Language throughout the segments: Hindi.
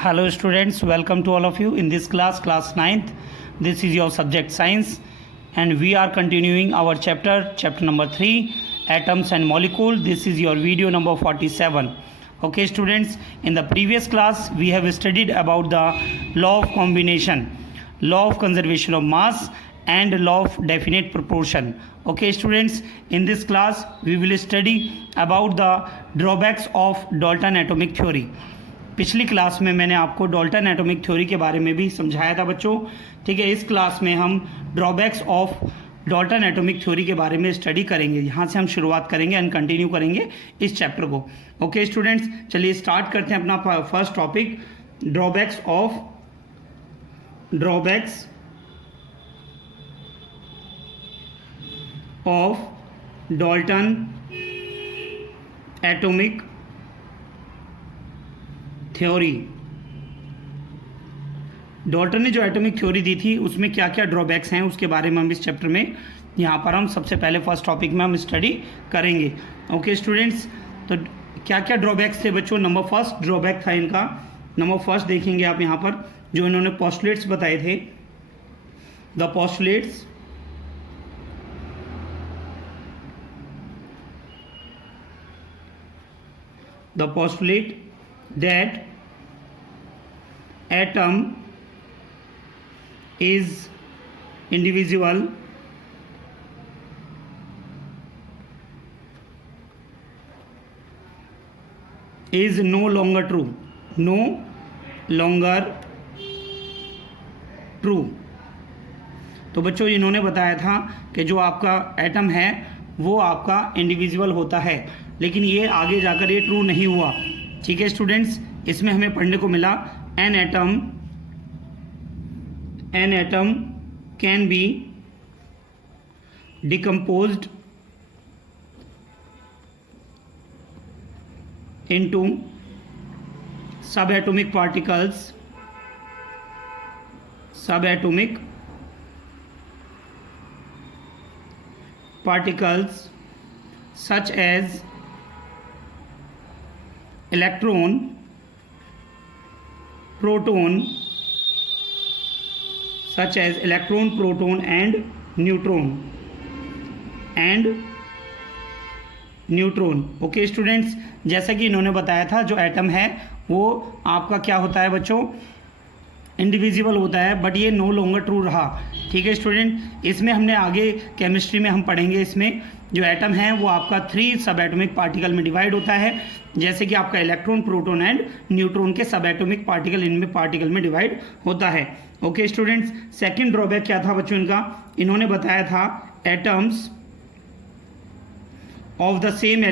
Hello students, welcome to all of you in this class 9th. This is your subject science and we are continuing our chapter number 3, atoms and molecule. This is your video number 47. Okay students, in the previous class we have studied about the law of combination, law of conservation of mass and law of definite proportion. Okay students, in this class we will study about the drawbacks of Dalton atomic theory. पिछली क्लास में मैंने आपको डाल्टन एटॉमिक थ्योरी के बारे में भी समझाया था बच्चों, ठीक है। इस क्लास में हम drawbacks of Dalton atomic theory के बारे में स्टडी करेंगे। यहाँ से हम शुरुआत करेंगे एंड कंटिन्यू करेंगे इस चैप्टर को। ओके स्टूडेंट्स, चलिए स्टार्ट करते हैं अपना first topic, drawbacks of Dalton atomic theory. Dalton ने जो एटॉमिक थ्योरी दी थी उसमें क्या क्या ड्रॉबैक्स हैं उसके बारे में हम इस चैप्टर में यहाँ पर हम सबसे पहले फर्स्ट टॉपिक में हम स्टडी करेंगे। ओके स्टूडेंट्स, तो क्या क्या ड्रॉबैक्स थे बच्चों। नंबर फर्स्ट ड्रॉबैक था इनका, नंबर फर्स्ट देखेंगे आप यहाँ पर जो इन्होंने पोस्टुलेट्स बताए थे, the postulate that atom is indivisible is no longer true, तो बच्चों इन्होंने बताया था कि जो आपका एटम है वो आपका इंडिविजुअल होता है, लेकिन ये आगे जाकर ये ट्रू नहीं हुआ। ठीक है स्टूडेंट्स, इसमें हमें पढ़ने को मिला an atom can be decomposed into सब atomic particles such as electron, proton and neutron. Okay students, जैसा कि इन्होंने बताया था जो एटम है वो आपका क्या होता है बच्चों, इंडिविजिबल होता है, बट ये नो लॉन्गर ट्रू रहा। ठीक है स्टूडेंट, इसमें हमने आगे केमिस्ट्री में हम पढ़ेंगे, इसमें जो एटम है वो आपका 3 सब एटॉमिक पार्टिकल में डिवाइड होता है, जैसे कि आपका इलेक्ट्रॉन, प्रोटॉन एंड न्यूट्रॉन के सब एटॉमिक पार्टिकल इनमें पार्टिकल में डिवाइड होता है। ओके स्टूडेंट्स, सेकंड ड्रॉबैक क्या था बच्चों इनका, इन्होंने बताया था atoms of the same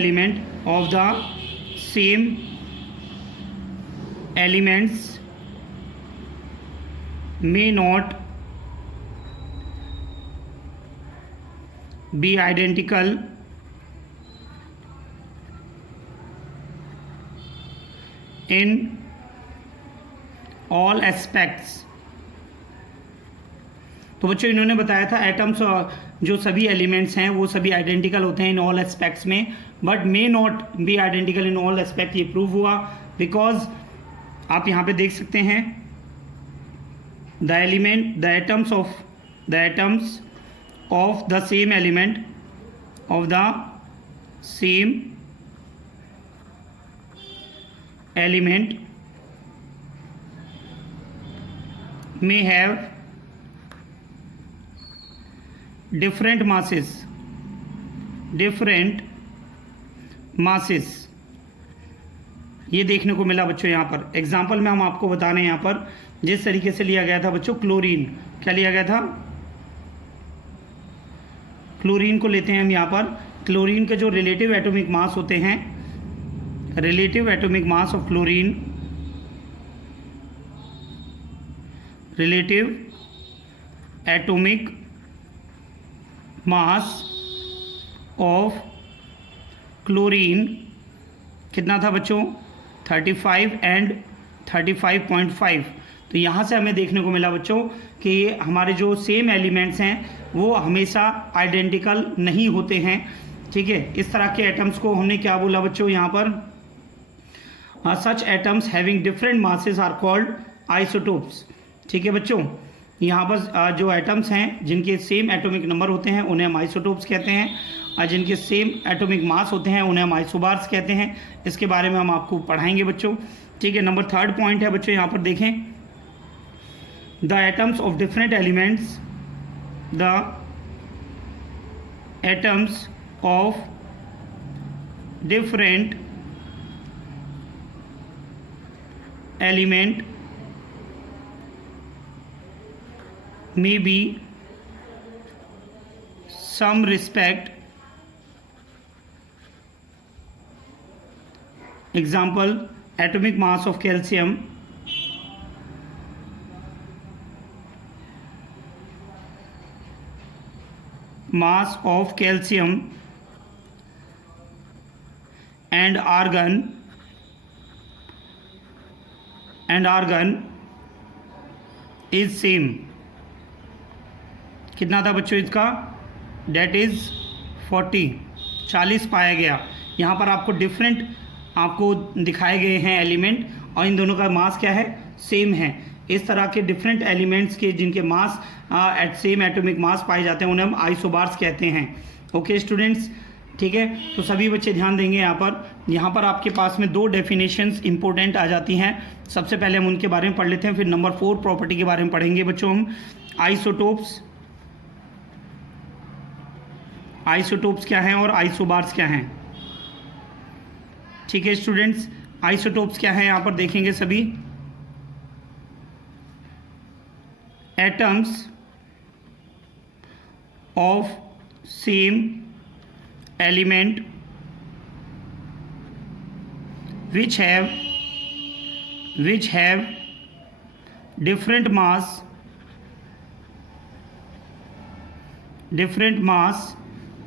elements may not be identical in all aspects। तो बच्चों इन्होंने बताया था एटम्स जो सभी एलिमेंट्स हैं वो सभी आइडेंटिकल होते हैं इन ऑल एस्पेक्ट्स में, but may not be identical in all aspect. ये प्रूव हुआ बिकॉज आप यहाँ पे देख सकते हैं the atoms of the same element may have different masses। ये देखने को मिला बच्चों। यहाँ पर एग्जाम्पल में हम आपको बता रहे हैं, यहाँ पर जिस तरीके से लिया गया था बच्चों क्लोरीन, क्या लिया गया था, क्लोरीन को लेते हैं हम यहाँ पर। क्लोरीन के जो रिलेटिव एटॉमिक मास होते हैं, relative atomic mass of chlorine, relative atomic mass of chlorine कितना था बच्चों, 35 एंड 35.5। तो यहाँ से हमें देखने को मिला बच्चों कि हमारे जो सेम एलिमेंट्स हैं वो हमेशा आइडेंटिकल नहीं होते हैं। ठीक है, इस तरह के एटम्स को हमने क्या बोला बच्चों यहाँ पर, such atoms having different masses are called isotopes. ठीक है बच्चों, यहाँ पर जो एटम्स हैं जिनके सेम एटॉमिक नंबर होते हैं उन्हें हम आइसोटोप्स कहते हैं, और जिनके सेम एटॉमिक मास होते हैं उन्हें हम आइसोबार्स कहते हैं। इसके बारे में हम आपको पढ़ाएंगे बच्चों। ठीक है, नंबर 3 पॉइंट है बच्चों, यहाँ पर देखें, the atoms of different elements, the atoms of different element may be some respect, example atomic mass of calcium, mass of calcium and argon is same। कितना था बच्चों इसका, डेट इज़ 40 पाया गया। यहाँ पर आपको डिफरेंट आपको दिखाए गए हैं एलिमेंट, और इन दोनों का मास क्या है, सेम है। इस तरह के डिफरेंट एलिमेंट्स के जिनके mass at same atomic mass पाए जाते हैं उन्हें हम आइसोबार्स कहते हैं। ओके स्टूडेंट्स, ठीक है, तो सभी बच्चे ध्यान देंगे। यहाँ पर आपके पास में 2 डेफिनेशंस इंपॉर्टेंट आ जाती हैं। सबसे पहले हम उनके बारे में पढ़ लेते हैं, फिर नंबर 4 प्रॉपर्टी के बारे में पढ़ेंगे बच्चों हम। आइसोटोप्स क्या हैं और आइसोबार्स क्या हैं। ठीक है स्टूडेंट्स, आइसोटोप्स क्या हैं यहाँ पर देखेंगे सभी। Atoms of same element which have different mass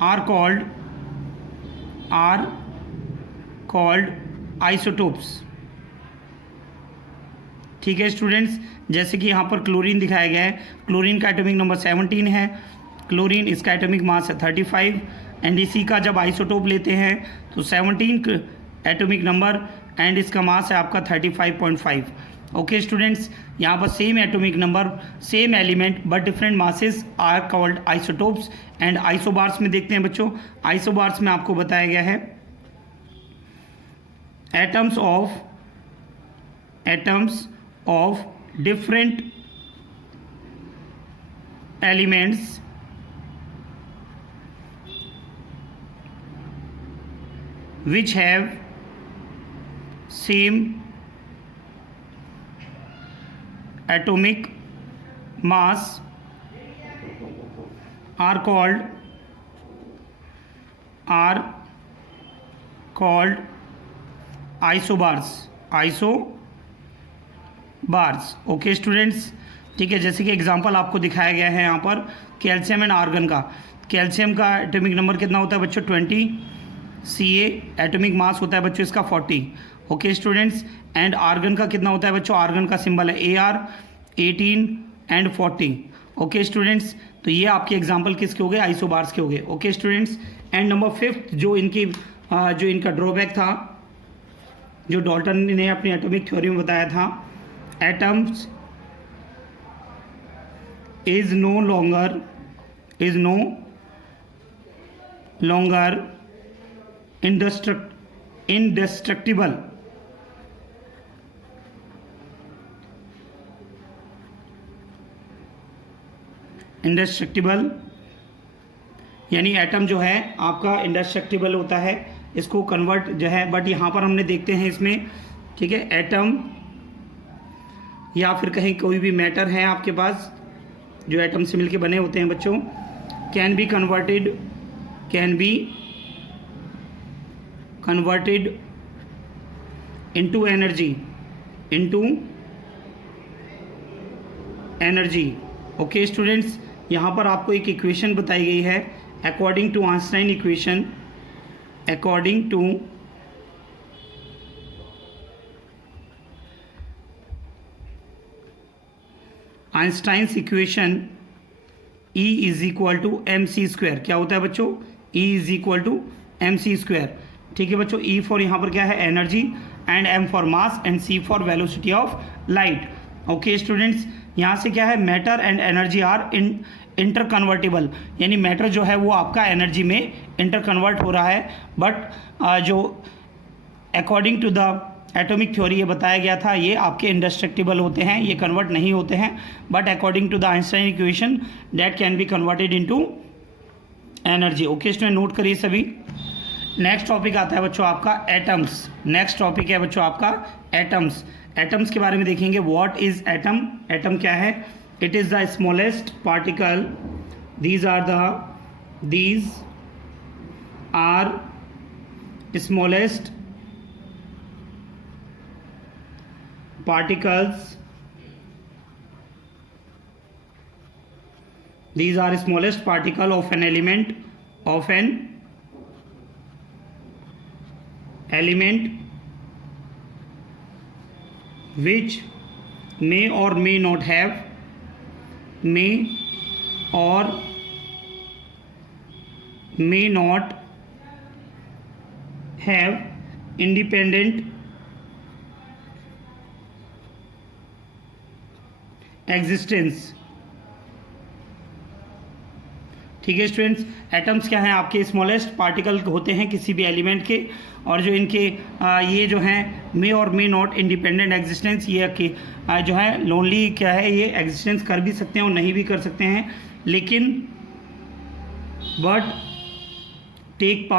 are called isotopes। ठीक है स्टूडेंट्स, जैसे कि यहाँ पर क्लोरीन दिखाया गया है, क्लोरीन का एटॉमिक नंबर 17 है, क्लोरीन इसका एटॉमिक मास है 35, एंड इसी का जब आइसोटोप लेते हैं तो 17 एटॉमिक नंबर एंड इसका मास है आपका 35.5। ओके स्टूडेंट्स, यहाँ पर same atomic number, same element but different masses are called isotopes. And isobars में देखते हैं बच्चों, आइसोबार्स में आपको बताया गया है atoms of different elements which have same atomic mass are called isobars। Okay students, ठीक है, जैसे कि एग्जांपल आपको दिखाया गया है यहाँ पर कैल्शियम एंड आर्गन का। कैल्शियम का एटॉमिक नंबर कितना होता है बच्चों, 20, Ca एटॉमिक मास होता है बच्चों इसका 40। ओके स्टूडेंट्स, एंड आर्गन का कितना होता है बच्चों, आर्गन का सिंबल है Ar, 18 एंड 40। ओके स्टूडेंट्स, तो ये आपके एग्जांपल किसके हो गए, आइसोबार्स के हो गए। ओके स्टूडेंट्स, एंड नंबर 5 जो इनका ड्रॉबैक था, जो डाल्टन ने अपनी एटॉमिक थ्योरी में बताया था, atoms is no longer indestructible यानी एटम जो है आपका इंडेस्ट्रक्टिबल होता है, इसको कन्वर्ट जो है, बट यहाँ पर हमने देखते हैं इसमें, ठीक है, एटम या फिर कहीं कोई भी मैटर है आपके पास जो एटम से मिलके बने होते हैं बच्चों, can be converted into energy। Okay students, यहाँ पर आपको एक इक्वेशन बताई गई है, according to Einstein equation, Einstein's equation E is equal to mc²। क्या होता है बच्चों, E is equal to mc²। ठीक है बच्चों, E फॉर यहाँ पर क्या है, energy, and M for mass and C for velocity of light. Okay students, यहाँ से क्या है, matter and energy are interconvertible, यानी मैटर जो है वो आपका एनर्जी में इंटर कन्वर्ट हो रहा है, बट जो according to the atomic theory ये बताया गया था ये आपके इंडेस्ट्रक्टिबल होते हैं, ये कन्वर्ट नहीं होते हैं, but according to the Einstein equation that can be converted into energy. Okay student, note करिए सभी। नेक्स्ट टॉपिक आता है बच्चों आपका एटम्स। नेक्स्ट टॉपिक है बच्चों आपका एटम्स। एटम्स के बारे में देखेंगे। What is atom? एटम क्या है? It is the smallest particle, these are smallest particles, these are smallest particle of an element which may or may not have independent existence. ठीक है स्टूडेंट्स, एटम्स क्या हैं? आपके स्मॉलेस्ट पार्टिकल होते हैं किसी भी एलिमेंट के, और जो इनके ये जो हैं मे और मे नॉट इंडिपेंडेंट एग्जिस्टेंस, ये जो है लोनली क्या है, ये एग्जिस्टेंस कर भी सकते हैं और नहीं भी कर सकते हैं, लेकिन but take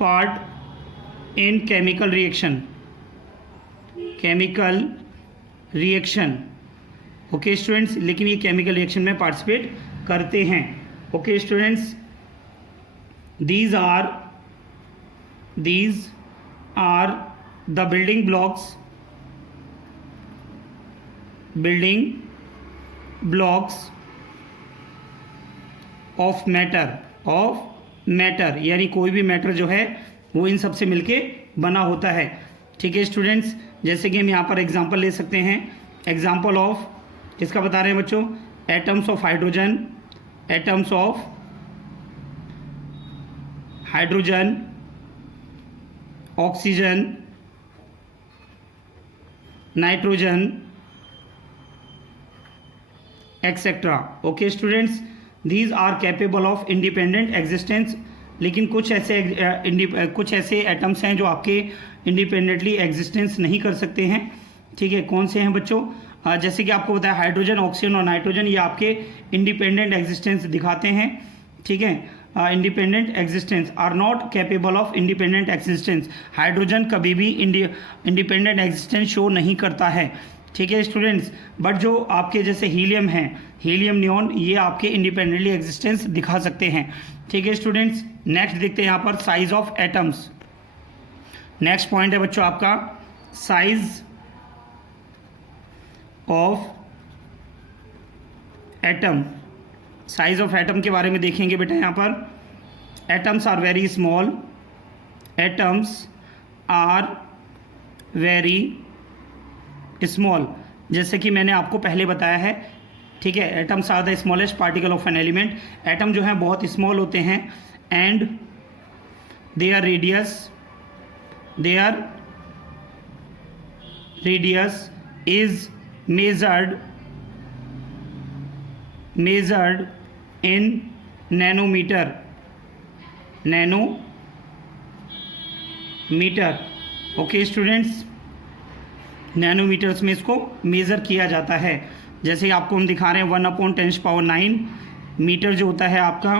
part in chemical reaction. Okay students, लेकिन ये केमिकल रिएक्शन में पार्टिसिपेट करते हैं। Okay students, these are the building blocks of matter, यानी कोई भी मैटर जो है वो इन सबसे मिलके बना होता है। ठीक है स्टूडेंट्स, जैसे कि हम यहाँ पर एग्जांपल ले सकते हैं। एग्जांपल ऑफ किसका बता रहे हैं बच्चों? Atoms of hydrogen, oxygen, nitrogen, etcetera. Okay students, these are capable of independent existence, लेकिन कुछ ऐसे एटम्स हैं जो आपके इंडिपेंडेंटली एग्जिस्टेंस नहीं कर सकते हैं। ठीक है, कौन से हैं बच्चों? जैसे कि आपको बताया हाइड्रोजन, ऑक्सीजन और नाइट्रोजन, ये आपके इंडिपेंडेंट एग्जिस्टेंस दिखाते हैं। ठीक है, independent existence are not capable of independent existence. Hydrogen कभी भी इंडिपेंडेंट एग्जिस्टेंस शो नहीं करता है। ठीक है स्टूडेंट्स, बट जो आपके जैसे हीलियम हैं, हीलियम नियॉन, ये आपके इंडिपेंडेंटली एग्जिस्टेंस दिखा सकते हैं। ठीक है स्टूडेंट्स, नेक्स्ट देखते हैं यहाँ पर size of atoms. Next point है बच्चों आपका size of atom. Size of atom के बारे में देखेंगे बेटा। यहाँ पर atoms are very small, atoms are very small, जैसे कि मैंने आपको पहले बताया है। ठीक है, atoms are the smallest particle of an element. Atom जो हैं बहुत स्मॉल होते हैं and their radius is measured in nanometre. Okay students, nanometres में इसको मेज़र किया जाता है। जैसे आपको हम दिखा रहे हैं 1/10⁹ मीटर जो होता है आपका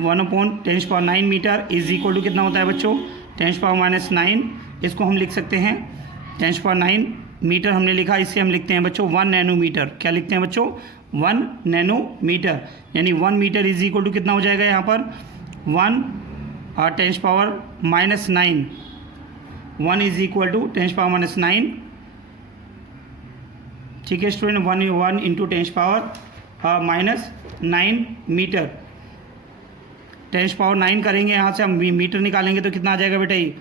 1/10⁹ मीटर इज इक्वल टू कितना होता है बच्चों? 10⁻⁹। इसको हम लिख सकते हैं 10⁹ मीटर हमने लिखा, इससे हम लिखते हैं बच्चों 1 नैनोमीटर। क्या लिखते हैं बच्चों? 1 नैनोमीटर, यानी 1 मीटर इज इक्वल टू कितना हो जाएगा यहाँ पर? 1/10⁻⁹। 1 इज इक्वल टू 10⁻⁹। ठीक है स्टूडेंट, 1 इंटू 10⁻⁹ मीटर। 10⁻⁹ करेंगे, यहाँ से हम मीटर निकालेंगे तो कितना आ जाएगा बेटा? ये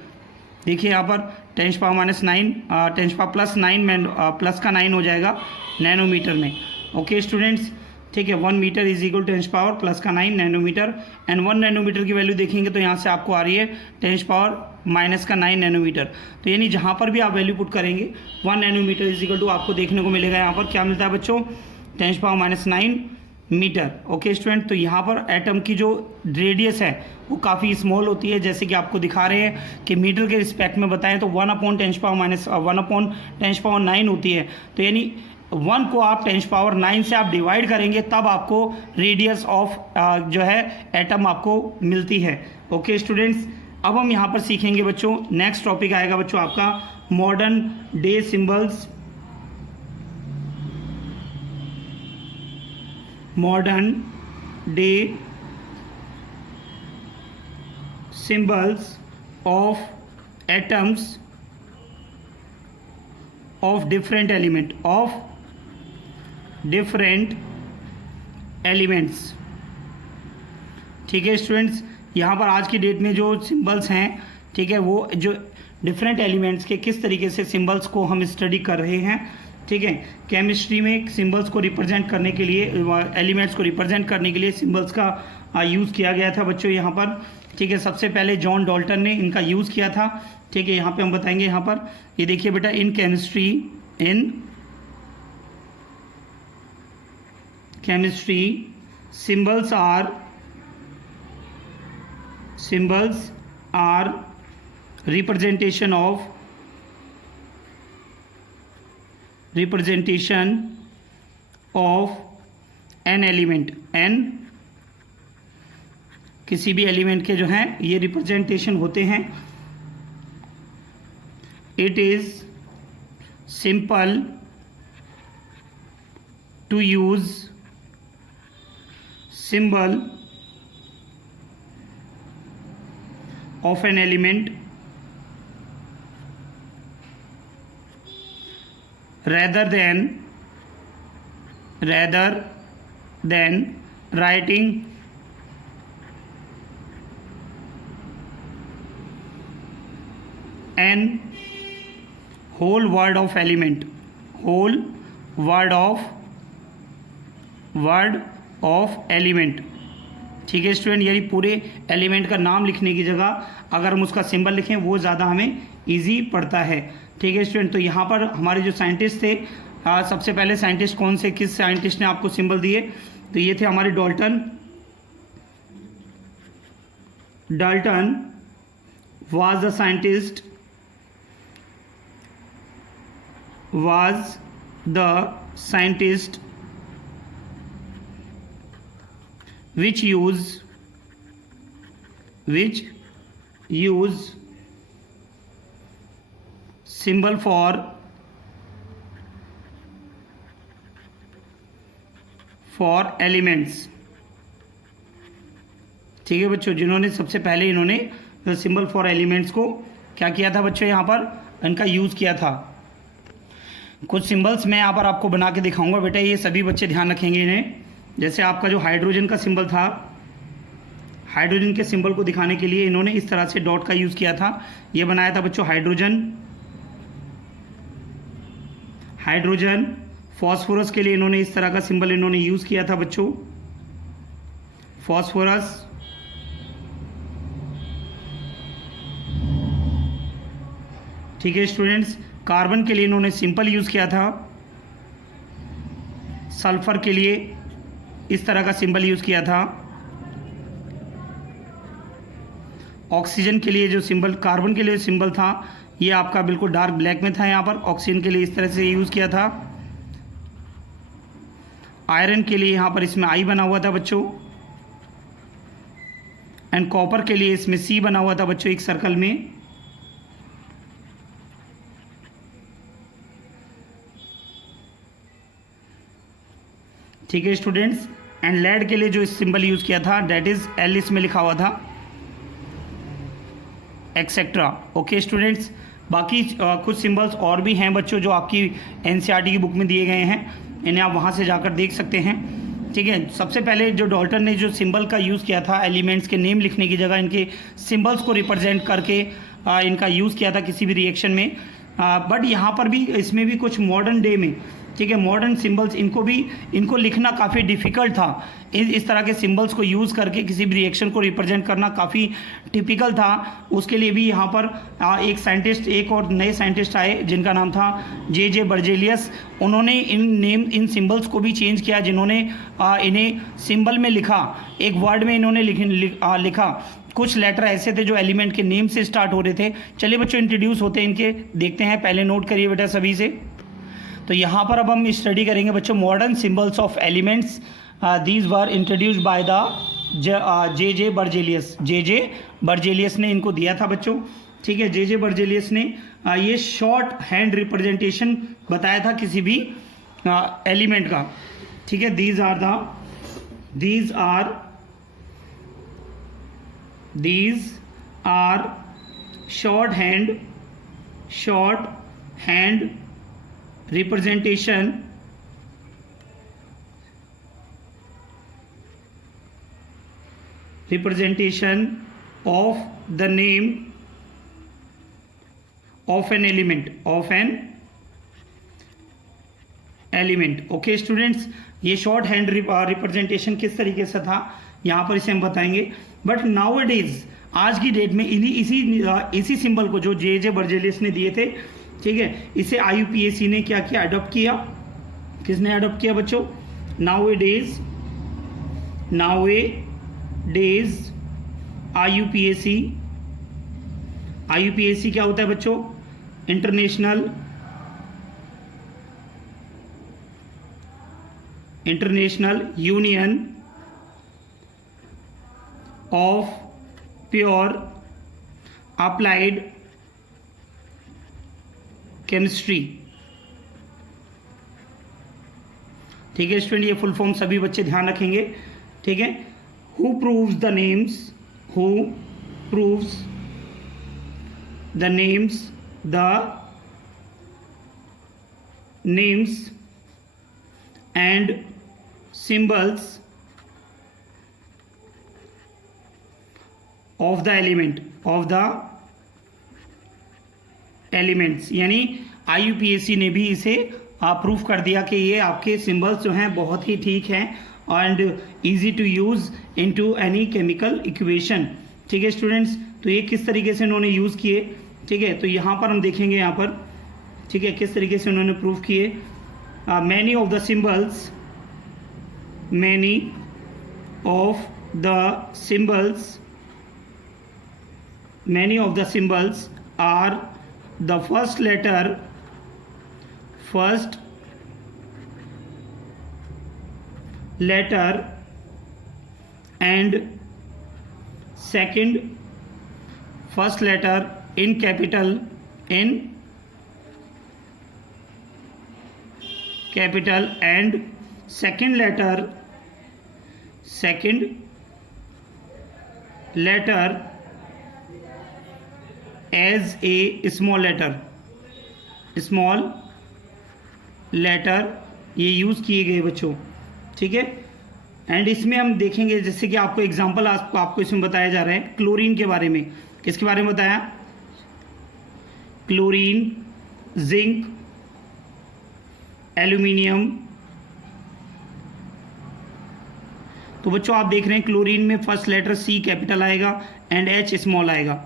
देखिए यहाँ पर 10⁻⁹, 10⁻+9 में प्लस का 9 हो जाएगा नैनोमीटर में। ओके स्टूडेंट्स, ठीक है। 1 metre is equal to 10⁻⁻9 nanometre, and 1 nanometre की वैल्यू देखेंगे तो यहाँ से आपको आ रही है 10⁻⁻9 नैनोमीटर। तो यानी जहाँ पर भी आप वैल्यू पुट करेंगे 1 नैनोमीटर इज इक्वल टू आपको देखने को मिलेगा यहाँ पर क्या मिलता है बच्चों, 10⁻�9 मीटर। ओके स्टूडेंट, तो यहाँ पर एटम की जो रेडियस है वो काफ़ी स्मॉल होती है, जैसे कि आपको दिखा रहे हैं कि मीटर के रिस्पेक्ट में बताएं तो 1/10⁻9 होती है। तो यानी 1 को आप 10⁻9 से आप डिवाइड करेंगे तब आपको रेडियस ऑफ जो है एटम आपको मिलती है। ओके स्टूडेंट्स, अब हम यहाँ पर सीखेंगे बच्चों, नेक्स्ट टॉपिक आएगा बच्चों आपका modern day symbols. Modern day symbols of atoms of different elements. ठीक है स्टूडेंट्स, यहाँ पर आज की डेट में जो सिंबल्स हैं, ठीक है, वो जो डिफरेंट एलिमेंट्स के किस तरीके से सिंबल्स को हम स्टडी कर रहे हैं। ठीक है, केमिस्ट्री में सिंबल्स को रिप्रेजेंट करने के लिए, एलिमेंट्स को रिप्रेजेंट करने के लिए सिंबल्स का यूज़ किया गया था बच्चों यहाँ पर। ठीक है, सबसे पहले जॉन डाल्टन ने इनका यूज़ किया था। ठीक है, यहाँ पे हम बताएंगे, यहाँ पर ये देखिए बेटा, in chemistry symbols are representation of an element. An किसी भी एलिमेंट के जो हैं ये रिप्रेजेंटेशन होते हैं। It is simple to use symbol of an element rather than writing an whole word of element, whole word of element. ठीक है स्टूडेंट, यानी पूरे एलिमेंट का नाम लिखने की जगह अगर हम उसका सिंबल लिखें वो ज़्यादा हमें इजी पड़ता है। ठीक है स्टूडेंट, तो यहाँ पर हमारे जो साइंटिस्ट थे, सबसे पहले साइंटिस्ट कौन से, किस साइंटिस्ट ने आपको सिंबल दिए, तो ये थे हमारे Dalton was the scientist which use symbol for elements। ठीक है बच्चों, जिन्होंने सबसे पहले इन्होंने सिंबल फॉर एलिमेंट्स को क्या किया था बच्चों, यहाँ पर इनका यूज़ किया था। कुछ सिंबल्स मैं यहाँ पर आपको बना के दिखाऊंगा बेटा, ये सभी बच्चे ध्यान रखेंगे इन्हें। जैसे आपका जो हाइड्रोजन का सिंबल था, हाइड्रोजन के सिंबल को दिखाने के लिए इन्होंने इस तरह से डॉट का यूज़ किया था। ये बनाया था बच्चों हाइड्रोजन। फॉस्फोरस के लिए इन्होंने इस तरह का सिंबल इन्होंने यूज़ किया था बच्चों, फॉस्फोरस। ठीक है स्टूडेंट्स, कार्बन के लिए इन्होंने सिंपल यूज़ किया था। सल्फर के लिए इस तरह का सिंबल यूज़ किया था। ऑक्सीजन के लिए जो सिंबल, कार्बन के लिए सिंबल था ये आपका बिल्कुल डार्क ब्लैक में था यहाँ पर। ऑक्सीजन के लिए इस तरह से यूज़ किया था। आयरन के लिए यहाँ पर इसमें आई बना हुआ था बच्चों, एंड कॉपर के लिए इसमें सी बना हुआ था बच्चों एक सर्कल में। ठीक है स्टूडेंट्स, एंड लेड के लिए जो सिंबल यूज़ किया था डेट इज़ एल, इसमें लिखा हुआ था, एक्सेट्रा। ओके स्टूडेंट्स, बाकी कुछ सिंबल्स और भी हैं बच्चों जो आपकी एनसीईआरटी की बुक में दिए गए हैं, इन्हें आप वहाँ से जाकर देख सकते हैं। ठीक है, सबसे पहले जो डाल्टन ने जो सिंबल का यूज़ किया था, एलिमेंट्स के नेम लिखने की जगह इनके सिंबल्स को रिप्रेजेंट करके इनका यूज़ किया था किसी भी रिएक्शन में। बट यहाँ पर भी, इसमें भी कुछ मॉडर्न डे में, ठीक है। मॉडर्न सिंबल्स इनको लिखना काफ़ी डिफ़िकल्ट था। इस तरह के सिंबल्स को यूज़ करके किसी भी रिएक्शन को रिप्रेजेंट करना काफ़ी टिपिकल था। उसके लिए भी यहाँ पर एक और नए साइंटिस्ट आए जिनका नाम था जे बर्जेलियस। उन्होंने इन सिंबल्स को भी चेंज किया, जिन्होंने इन्हें सिंबल में लिखा, एक वर्ड में इन्होंने लिखा। कुछ लेटर ऐसे थे जो एलिमेंट के नेम से स्टार्ट हो रहे थे। चलिए बच्चों, इंट्रोड्यूस होते हैं इनके, देखते हैं। पहले नोट करिए बेटा सभी से। तो यहाँ पर अब हम स्टडी करेंगे बच्चों modern symbols of elements. These were introduced by the J Berzelius ने इनको दिया था बच्चों, ठीक है। जे बर्जेलियस ने ये शॉर्ट हैंड रिप्रेजेंटेशन बताया था किसी भी एलिमेंट का, ठीक है। These are shorthand representation of the name of an element okay students, ये शॉर्ट हैंड रिप्रेजेंटेशन किस तरीके से था यहाँ पर इसे हम बताएंगे। बट नाउ डेज, आज की डेट में इसी सिंबल को जो जे बर्जेलियस ने दिए थे, ठीक है, इसे IUPAC ने क्या किया, अडॉप्ट किया। किसने अडॉप्ट किया बच्चों? नाउ ए डेज IUPAC क्या होता है बच्चों? International union of pure applied chemistry, ठीक है स्टूडेंट। ये फुल फॉर्म सभी बच्चे ध्यान रखेंगे, ठीक है। Who proves the names and symbols of the elements, यानी IUPAC ने भी इसे प्रूफ कर दिया कि ये आपके सिंबल्स जो हैं बहुत ही ठीक हैं and easy to use into any chemical equation, ठीक है स्टूडेंट्स। तो ये किस तरीके से उन्होंने यूज़ किए, ठीक है। तो यहाँ पर हम देखेंगे यहाँ पर, ठीक है, किस तरीके से उन्होंने प्रूफ किए। Many of the symbols are the first letter and first letter in capital and second letter as a small letter ये यूज़ किए गए बच्चों, ठीक है। एंड इसमें हम देखेंगे, जैसे कि आपको एग्जांपल आपको इसमें बताया जा रहा है क्लोरीन के बारे में। किसके बारे में बताया? Chlorine, zinc, aluminium. तो बच्चों आप देख रहे हैं क्लोरीन में फर्स्ट लेटर C कैपिटल आएगा एंड H स्मॉल आएगा,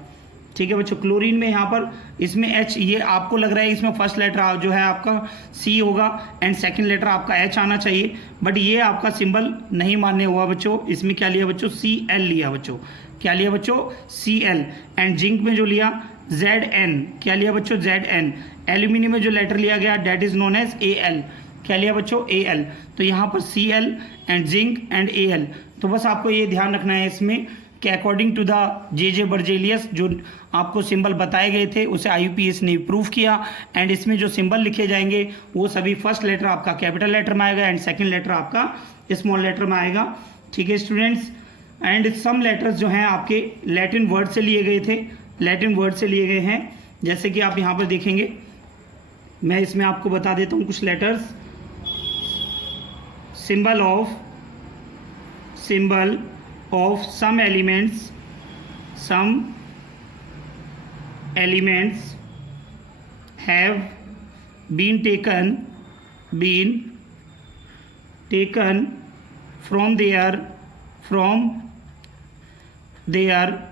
ठीक है बच्चों। क्लोरीन में यहाँ पर इसमें H, ये आपको लग रहा है इसमें फर्स्ट लेटर जो है आपका C होगा एंड सेकंड लेटर आपका H आना चाहिए, बट ये आपका सिंबल नहीं मान्य हुआ बच्चों। इसमें क्या लिया बच्चों? Cl लिया बच्चों। क्या लिया बच्चों? Cl। एंड जिंक में जो लिया Zn, क्या लिया बच्चों? Zn। एल्यूमिनियम में जो लेटर लिया गया that is known as Al, क्या लिया बच्चों? Al। तो यहाँ पर Cl and zinc and Al। तो बस आपको ये ध्यान रखना है इसमें कि according to the J Berzelius जो आपको सिंबल बताए गए थे उसे IUPAC ने प्रूव किया। एंड इसमें जो सिंबल लिखे जाएंगे वो सभी फर्स्ट लेटर आपका कैपिटल लेटर में आएगा एंड सेकंड लेटर आपका स्मॉल लेटर में आएगा, ठीक है स्टूडेंट्स। एंड सम लेटर्स जो हैं आपके लैटिन वर्ड से लिए गए हैं, जैसे कि आप यहाँ पर देखेंगे। मैं इसमें आपको बता देता हूँ कुछ letters. Symbol of some elements have been taken been taken from their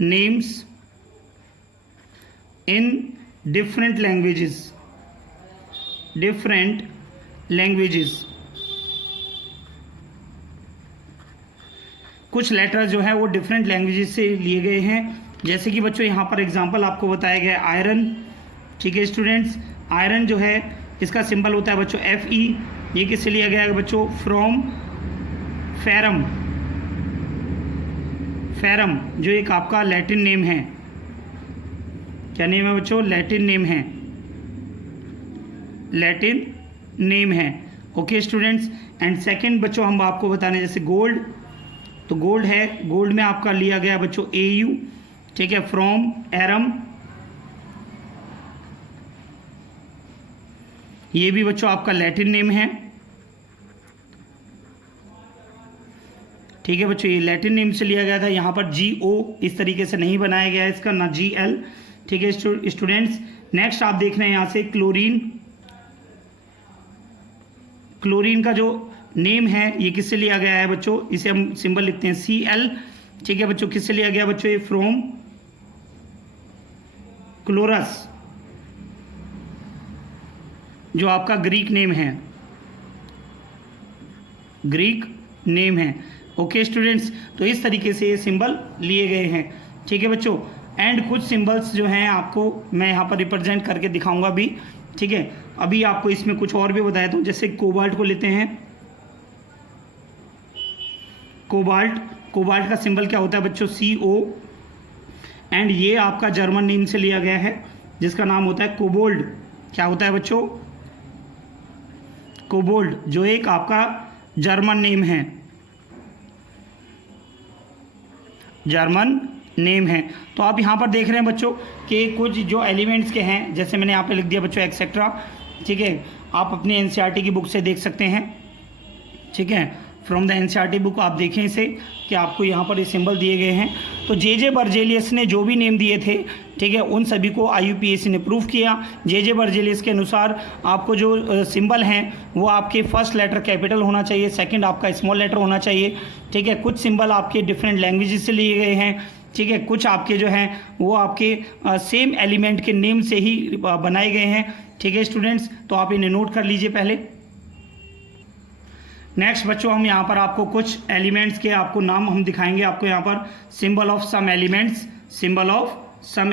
names in different languages. कुछ लेटर जो है वो डिफरेंट लैंग्वेजेस से लिए गए हैं, जैसे कि बच्चों यहाँ पर एग्जांपल आपको बताया गया है आयरन। ठीक है स्टूडेंट्स, आयरन जो है इसका सिंबल होता है बच्चों Fe। ये किससे लिया गया है बच्चों? From ferrum. फेरम जो एक आपका लैटिन नेम है। क्या नेम है बच्चों? लैटिन नेम है। Okay students. एंड सेकंड बच्चों हम आपको बताने जैसे गोल्ड, तो गोल्ड है, गोल्ड में आपका लिया गया बच्चों Au। ठीक है, फ्रॉम एरम। ये भी बच्चों आपका लैटिन नेम है। ठीक है बच्चों, ये लैटिन नेम से लिया गया था। यहाँ पर GO इस तरीके से नहीं बनाया गया है इसका, ना GL। ठीक है स्टूडेंट्स। नेक्स्ट आप देख रहे हैं यहाँ से क्लोरीन। क्लोरीन का जो नेम है ये किससे लिया गया है बच्चों? इसे हम सिंबल लिखते हैं Cl। ठीक है बच्चों, किससे लिया गया बच्चों? ये फ्रॉम क्लोरस, जो आपका ग्रीक नेम है। ओके स्टूडेंट्स, तो इस तरीके से ये सिंबल लिए गए हैं। ठीक है बच्चों। एंड कुछ सिंबल्स जो हैं आपको मैं यहाँ पर रिप्रेजेंट करके दिखाऊंगा भी। ठीक है, अभी आपको इसमें कुछ और भी बताया तो जैसे कोबाल्ट को लेते हैं। कोबाल्ट का सिंबल क्या होता है बच्चों? CO। एंड ये आपका जर्मन नेम से लिया गया है जिसका नाम होता है कोबोल्ड। क्या होता है बच्चों? कोबोल्ड, जो एक आपका जर्मन नेम है। तो आप यहाँ पर देख रहे हैं बच्चों कि कुछ जो एलिमेंट्स के हैं, जैसे मैंने यहाँ पे लिख दिया बच्चों एक्सेट्रा। ठीक है, आप अपनी NCERT की बुक से देख सकते हैं। ठीक है, फ्रॉम द NCERT बुक आप देखें इसे कि आपको यहाँ पर ये सिंबल दिए गए हैं। तो जे बर्जेलियस ने जो भी नेम दिए थे, ठीक है, उन सभी को IUPAC ने प्रूव किया। जे बर्जेलियस के अनुसार आपको जो सिंबल हैं वो आपके फर्स्ट लेटर कैपिटल होना चाहिए, सेकंड आपका स्मॉल लेटर होना चाहिए। ठीक है, कुछ सिंबल आपके डिफरेंट लैंग्वेजेस से लिए गए हैं। ठीक है, कुछ आपके जो हैं वो आपके सेम एलिमेंट के नेम से ही बनाए गए हैं। ठीक है स्टूडेंट्स, तो आप इन्हें नोट कर लीजिए पहले। नेक्स्ट बच्चों हम यहाँ पर आपको कुछ एलिमेंट्स के आपको नाम हम दिखाएंगे। आपको यहाँ पर symbol of some elements, symbol of some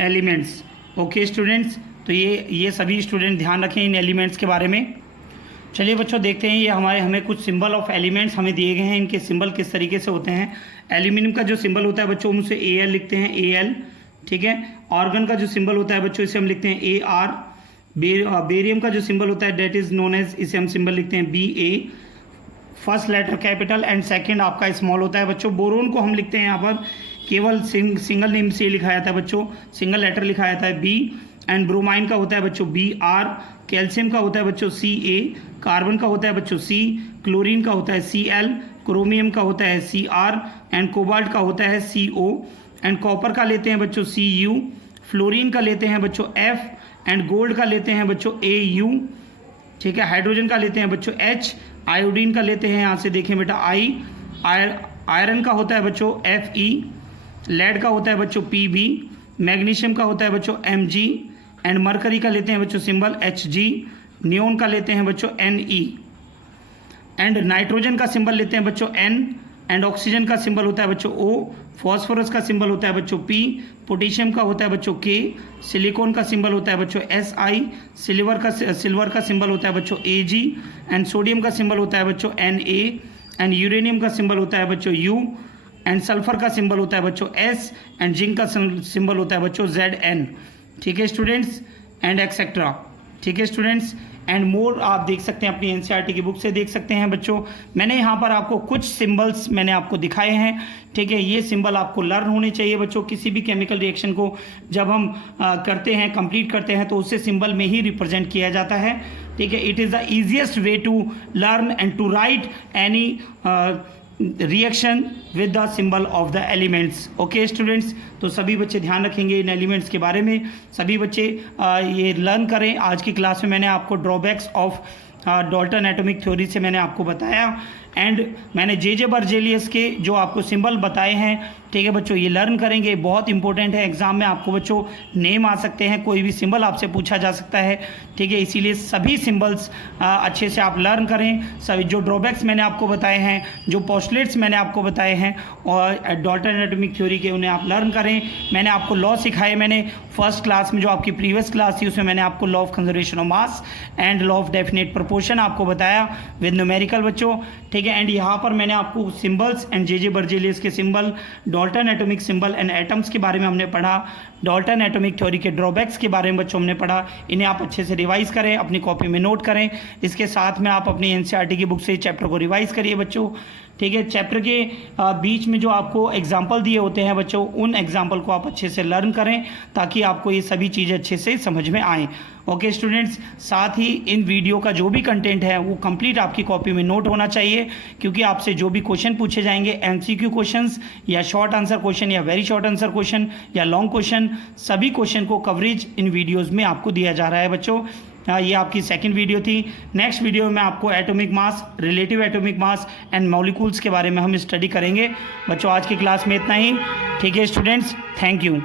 elements. Okay students, तो ये सभी स्टूडेंट ध्यान रखें इन एलिमेंट्स के बारे में। चलिए बच्चों देखते हैं, ये हमें कुछ सिंबल ऑफ एलिमेंट्स हमें दिए गए हैं। इनके सिंबल किस तरीके से होते हैं। एल्यूमिनियम का जो सिंबल होता है बच्चों, हम उसे Al लिखते हैं, Al। ठीक है, ऑर्गन का जो सिंबल होता है बच्चों, इसे हम लिखते हैं Ar। बेरियम का जो सिंबल होता है डेट इज नोन एज, इसे हम सिंबल लिखते हैं Ba। First letter capital and second आपका स्मॉल होता है बच्चों। बोरोन को हम लिखते हैं यहाँ पर केवल सिंगल नेम से लिखा जाता है बच्चों, सिंगल लेटर लिखा जाता है B। एंड ब्रोमाइन का होता है बच्चों Br। कैल्शियम का होता है बच्चों Ca। कार्बन का होता है बच्चों C। क्लोरीन का होता है Cl। क्रोमियम का होता है Cr। एंड कोबाल्ट का होता है CO। एंड कॉपर का लेते हैं बच्चों Cu। फ्लोरीन का लेते हैं बच्चों F। एंड गोल्ड का लेते हैं बच्चों Au। ठीक है, हाइड्रोजन का लेते हैं बच्चों H। आयोडीन का लेते हैं यहाँ से देखें बेटा I। आयरन का होता है बच्चों Fe। लेड का होता है बच्चों Pb। मैग्नीशियम का होता है बच्चों Mg। एंड मरकरी का लेते हैं बच्चों सिंबल Hg। नियोन का लेते हैं बच्चों Ne। एंड नाइट्रोजन का सिंबल लेते हैं बच्चों N। एंड ऑक्सीजन का सिंबल होता है बच्चों O। फॉस्फोरस का सिंबल होता है बच्चों P। पोटेशियम का होता है बच्चों K। सिलिकॉन का सिंबल होता है बच्चों Si। सिल्वर का सिंबल होता है बच्चों Ag। एंड सोडियम का सिंबल होता है बच्चों Na। एंड यूरेनियम का सिंबल होता है बच्चों U। एंड सल्फर का सिंबल होता है बच्चों S। एंड जिंक का सिंबल होता है बच्चों Zn। ठीक है स्टूडेंट्स, एंड एक्सेट्रा। ठीक है स्टूडेंट्स, एंड मोर आप देख सकते हैं अपनी NCERT की बुक से देख सकते हैं बच्चों। मैंने यहाँ पर आपको कुछ सिंबल्स मैंने आपको दिखाए हैं। ठीक है, ये सिंबल आपको लर्न होने चाहिए बच्चों। किसी भी केमिकल रिएक्शन को जब हम करते हैं, कंप्लीट करते हैं, तो उससे सिंबल में ही रिप्रेजेंट किया जाता है। ठीक है, it is the easiest way to learn and to write any reaction with the symbol of the elements. Okay students, तो सभी बच्चे ध्यान रखेंगे इन एलिमेंट्स के बारे में। सभी बच्चे ये लर्न करें। आज की क्लास में मैंने आपको drawbacks of Dalton atomic theory से मैंने आपको बताया, एंड मैंने जे बर्जेलियस के जो आपको सिंबल बताए हैं, ठीक है बच्चों, ये लर्न करेंगे, बहुत इंपॉर्टेंट है। एग्जाम में आपको बच्चों नेम आ सकते हैं, कोई भी सिंबल आपसे पूछा जा सकता है, ठीक है, इसीलिए सभी सिंबल्स अच्छे से आप लर्न करें। सभी जो ड्रॉबैक्स मैंने आपको बताए हैं, जो पोस्टुलेट्स मैंने आपको बताए हैं और डाल्टन एटॉमिक थ्योरी के, उन्हें आप लर्न करें। मैंने आपको लॉ सिखाए, मैंने फर्स्ट क्लास में जो आपकी प्रीवियस क्लास थी उसमें मैंने आपको law of conservation of mass and law of definite proportion आपको बताया विद न्यूमेरिकल बच्चों, ठीक है। एंड यहाँ पर मैंने आपको सिंबल्स एंड जे बर्जेलियस के symbol, Dalton atomic symbol and atoms के बारे में हमने पढ़ा, डाल्टन एटॉमिक थ्योरी के ड्रॉबैक्स के बारे में बच्चों हमने पढ़ा। इन्हें आप अच्छे से रिवाइज करें, अपनी कॉपी में नोट करें। इसके साथ में आप अपनी एनसीईआरटी की बुक से चैप्टर को रिवाइज करिए बच्चों, ठीक है। चैप्टर के बीच में जो आपको एग्जाम्पल दिए होते हैं बच्चों, उन एग्जाम्पल को आप अच्छे से लर्न करें ताकि आपको ये सभी चीज़ें अच्छे से समझ में आएँ। ओके स्टूडेंट्स, साथ ही इन वीडियो का जो भी कंटेंट है वो कंप्लीट आपकी कॉपी में नोट होना चाहिए, क्योंकि आपसे जो भी क्वेश्चन पूछे जाएंगे, एमसीक्यू क्वेश्चंस या शॉर्ट आंसर क्वेश्चन या वेरी शॉर्ट आंसर क्वेश्चन या लॉन्ग क्वेश्चन, सभी क्वेश्चन को कवरेज इन वीडियोज़ में आपको दिया जा रहा है बच्चों। ये आपकी सेकंड वीडियो थी। नेक्स्ट वीडियो में आपको atomic mass, relative atomic mass and molecules के बारे में हम स्टडी करेंगे बच्चों। आज की क्लास में इतना ही, ठीक है स्टूडेंट्स, थैंक यू।